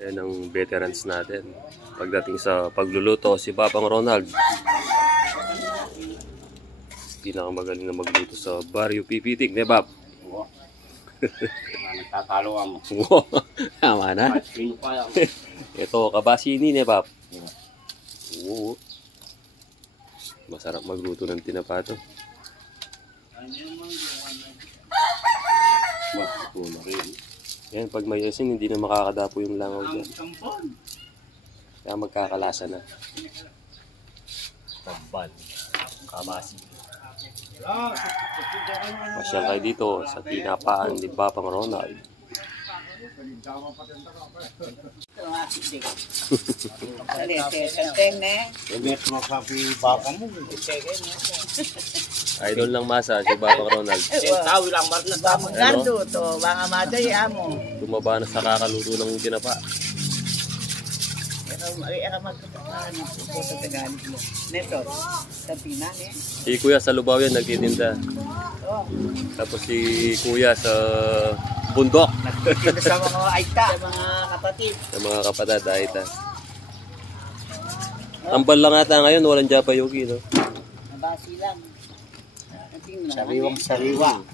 Ayan ang veterans natin. Pagdating sa pagluluto, si Papang Ronald. Pinakamagaling na magluto sa Barrio Pipitik, di ba? Oo. Nagtatalo ang Tama na. Ito, kabasini, di ba? Oo. Masarap magluto ng tinapa to. Yan, pag may asin, hindi na makakadapo yung langaw dyan. Kaya magkakalasa na. Tambal, kabasi. Masyal kayo dito sa tinapaan ni Papang Ronald. Idol lang masa si Papang Ronald. Tawi lang marnas tama. Gardo to, mga maday amo. Tumaba na sa kakaluto ng tinapa. Era magkakaroon ng puso sa Tagalog mo. Neto, sa Pinan eh. Si Kuya sa Lubao yan nagtitinda. Tapos si Kuya sa bundok. Nagtitinda sa mga aita, sa mga kapatid. Sa mga kapatid, aita. Tambal lang ata ngayon, walang Japa Yogi, no? Nabasi lang. Sariwang sariwa.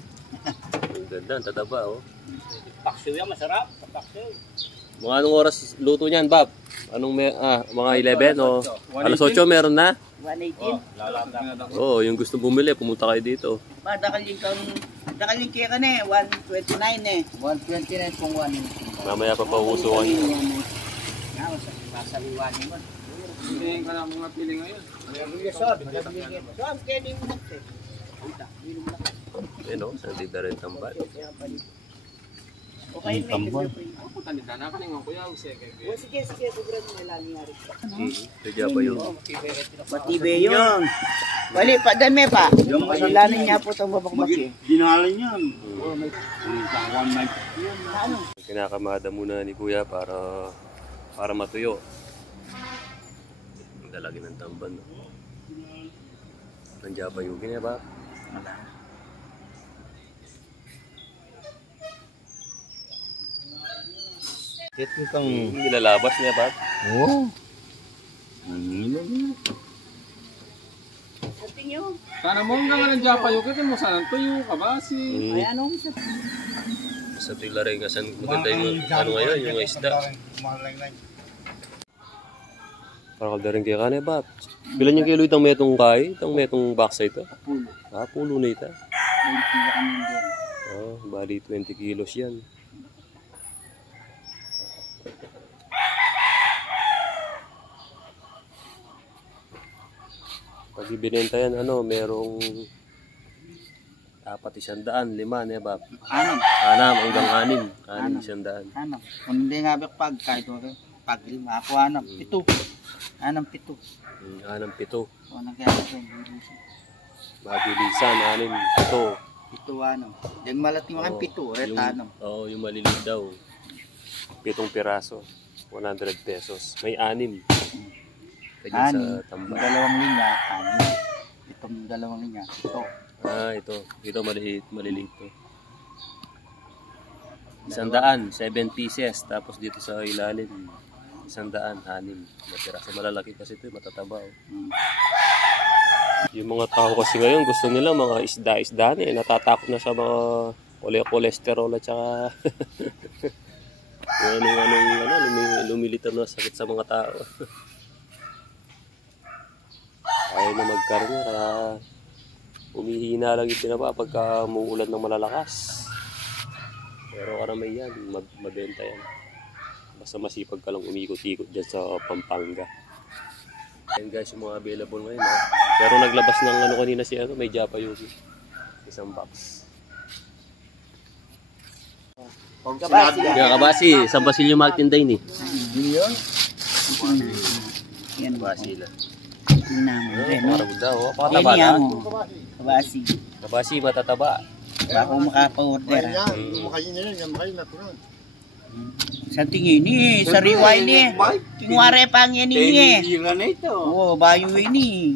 Ang ganda, ang tataba, oh. Paksiw yan, masarap. Paksiw. Mga anong oras luto niyan, Bob? Anong mga 11 o alas 8 meron na? 118. Oo, yung gusto bumili, pumunta kayo dito. Dakaling kaya ka na eh, 129 eh. 129 kung 1. Mamaya pa pauusuan nyo. Masaliwanin mo. Hindi ka na mga pili ngayon. So, ang kaya mo na ito. Ayun o, sa dita rin tambal. Okay, tambal. Ako tanda na kaningan ko yaw sige. Sige, sobrang may langyari. Sa Japa Yogi. Matibay yun. Wali pa, dami pa. Masalanin niya po itong babakbaki. Ginalin yan. Kinakamada muna ni Kuya para matuyo. Ang dalagi ng tamban. No? Ang Japa Yogi niya ba? Ito kang Nilalabas niya ba? Oo. Sa tingyo. Sana mo nga ng Japa yung kaya mo sana tuyo ka ba si Ay, anong isa? Sa tila rin kasi maganda yung ano ngayon, yung isda. Parang kalda rin kaya kanay ba? Bilan yung kilo itang metong kay? Itang metong baksa ito? Pulo na ito. Bali 20 kilos yan. Pag ibinenta yan, merong dapat 100, 5, ne ba? 6. 6 hanggang 6. 100. Kung hindi nga pag kahit pag 5 ako 7. 7. 6, 7. O nagyari ko. Mabilisan, 6, 7. Yung malati mo kan 7, retano. Oo, yung maliliit daw. 7 piraso, 100 pesos. May 6. Kaya sa tambal. Dalawang linya, 6. Itong dalawang linya, ito. Ito. Ito maliliit to. 100, 7 pieces. Tapos dito sa ilalim, 100, 6 natira. Sa malalaki kasi ito, matataba. Yung mga tao kasi ngayon, gusto nila mga isda-isda na. Natatakot na sa mga cholesterol at saka lumilitaw na sakit sa mga tao. Ayaw na magkarga, kaya umihina lang yung tinapa pagka muulan ng malalakas. Pero karamay yan, mabenta yan. Basta masipag ka lang umikot-ikot dyan sa Pampanga. Yan guys, yung mga available ngayon. Pero naglabas ng kanina si may Japa Yogi. Isang box. Kabasi, sa Basilio magtinday ni. Yun. Yan Kabasi lang. Naman. Matataba na. Kabasi. Kabasi, matataba. Bako makapa-order. Sa tingin ni, sa riway ni. Kingware pang yan ni. Hindi nga na ito. Oo, bayo ni.